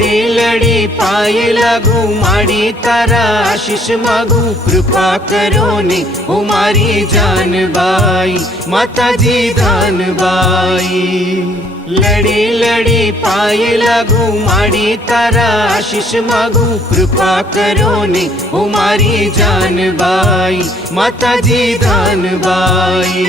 लड़ी लड़ी पाए लागू माड़ी तारा आशीष मागू कृपा करो ने ओ मारी जान बाई माताजी दान बाई। लड़ी लड़ी पाए लागू माड़ी तारा आशीष मागू कृपा करो ने ओ मारी जान बाई माताजी दान बाई।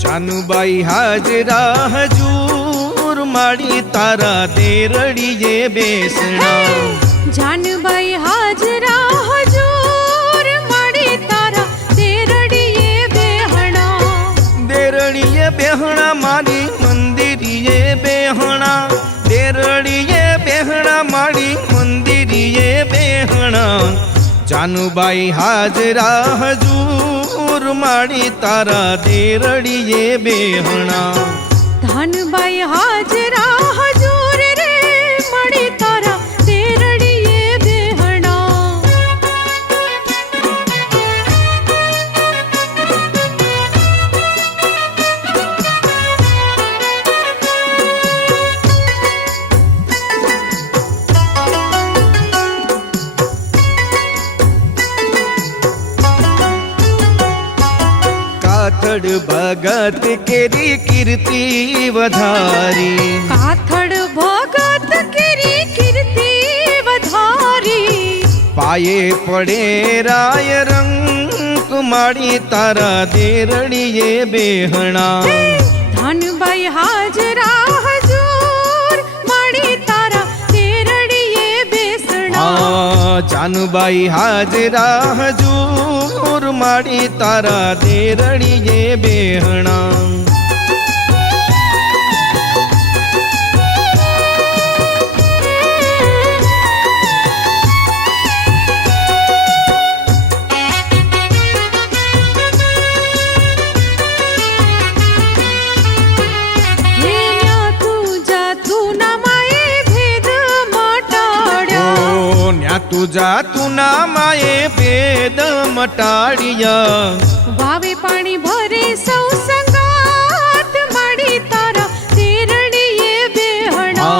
जानूबाई हाजरा हजूर माड़ी तारा देरड़िए बेसना। जानूबाई हाजरा हजूर माड़ी तारा देरड़िए बेहणा। देरड़िए बेहणा मारी मंदिरिए बेहणा। देरड़िए बेहणा मारी मंदिरिए बेहणा। जानूबाई हाजरा हजूर माड़ी तारा देरड़िए बेहणा। धनबाई हाजरा हजूर रे माड़ी तारा देरड़िए बेहणा। काथड़ भगत केरी कीर्ति वधारी। काथड़ भगत केरी कीर्ति वधारी। पाये पड़े राय रंग माड़ी तारा देरड़िए बेहणा। धनबाई हाजरा हजूर माड़ी तारा देरड़िए बेसणा। जानूबाई हाजरा हजूर माड़ी तारा देरड़िए बेहणा। तुझा तू ना माए भेद मटाड़िया। वावे पानी भरे सौ संगात माड़ी तारा देरड़िए बेहणा।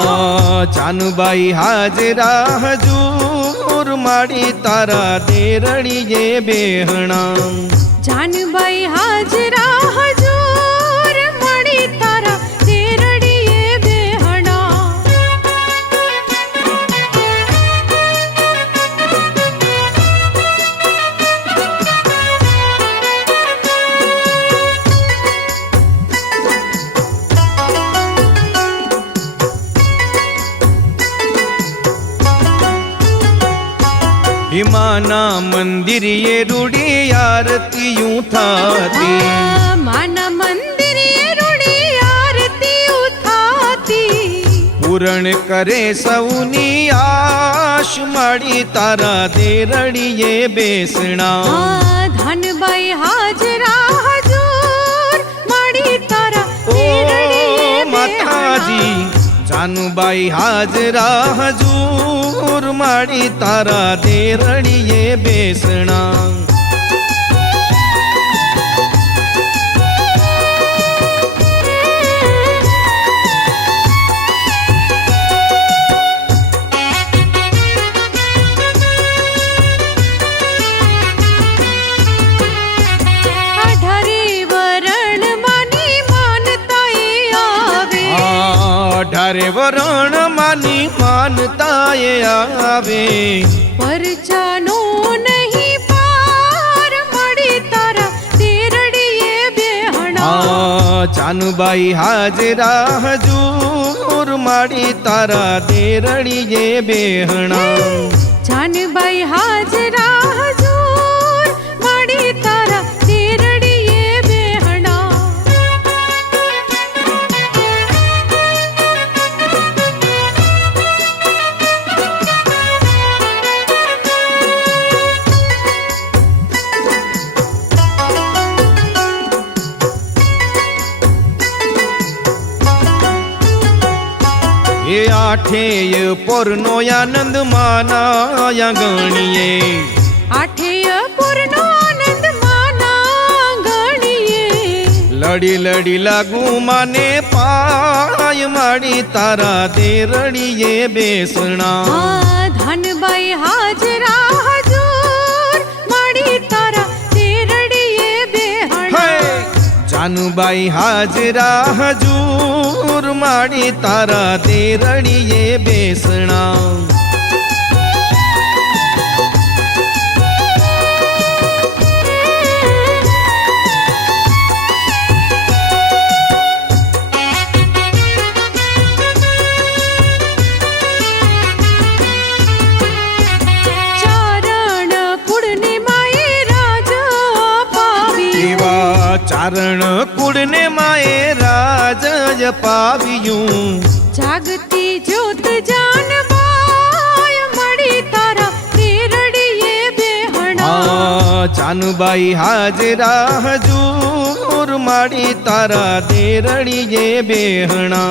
जानूबाई हाजरा हजूर माड़ी तारा देरड़िए बेहणा। जानूबाई हाजरा हजूर माड़ी तारा देरड़िए बेहणा। हिमाना मंदिर ये रूढ़ी आरती यूं थाती। माना मंदिर ये रूढ़ी आरती उठाती। पूर्ण करे सौनी आश माड़ी तारा देरड़िए बेसणा। धनबाई हाजरा हजूर माड़ी तारा देरड़िए माताजी। जानूबाई हाजरा हजूर माड़ी तारा देरड़िए बेसणा। अठारे वरण मानी मानताए आवे। परचानो नहीं पार माड़ी तारा देरड़िए बेहणा। जानूबाई हाजरा हजूर माड़ी तारा देरड़िए बेहणा। जानूबाई हाजरा हजूर माड़ी तारा देरड़िए बेहणा। આઠેય પોરનો આનંદ માના ગણીએ આઠેય પૂરનો આનંદ માના ગણીએ લડી લડી લાગુ માને પાય માડી તારા દેરડીએ બેસણા આ ધનબાઈ હાજરા હજૂર માડી તારા તેરડીએ બેહણા જાનુબાઈ હાજરા હજૂર માડી તારા દેરડીએ બેસણા ચારણ કુળની માએ રાજ અપાવી એવા ચારણ કુળને માએ રાજ પાવ્યું જાગતી જ્યોત જાનબાઈ મળી તારા તેરડીએ બેહણા આ જાનુબાઈ હાજરા હજૂર માડી તારા દેરડીએ બેહણા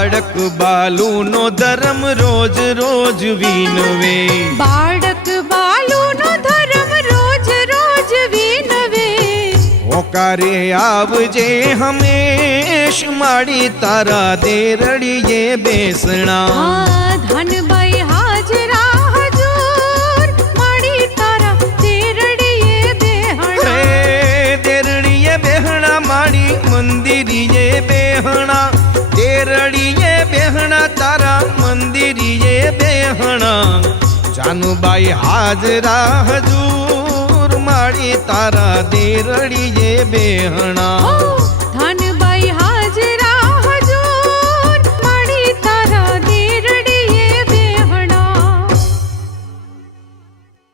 બાળક બાલુનો ધર્મ રોજ રોજ વિનવે બાળક બાલુનો ધર્મ રોજ રોજ વિનવે હોકારે આવજે હંમેશ માડી તારા દેરડીએ બેસણા આ ધનબાઈ હાજરા હજૂર માડી તારા તેરડીએ બેહણા હે દેરડીએ બેહણા માડી મંદિરીએ બેહણા દેરડીએ બેહણા તારા મંદિરીએ બેહણા જાનુબાઈ હાજરા હજૂર માડી તારા દેરડીએ બેહણા ઓ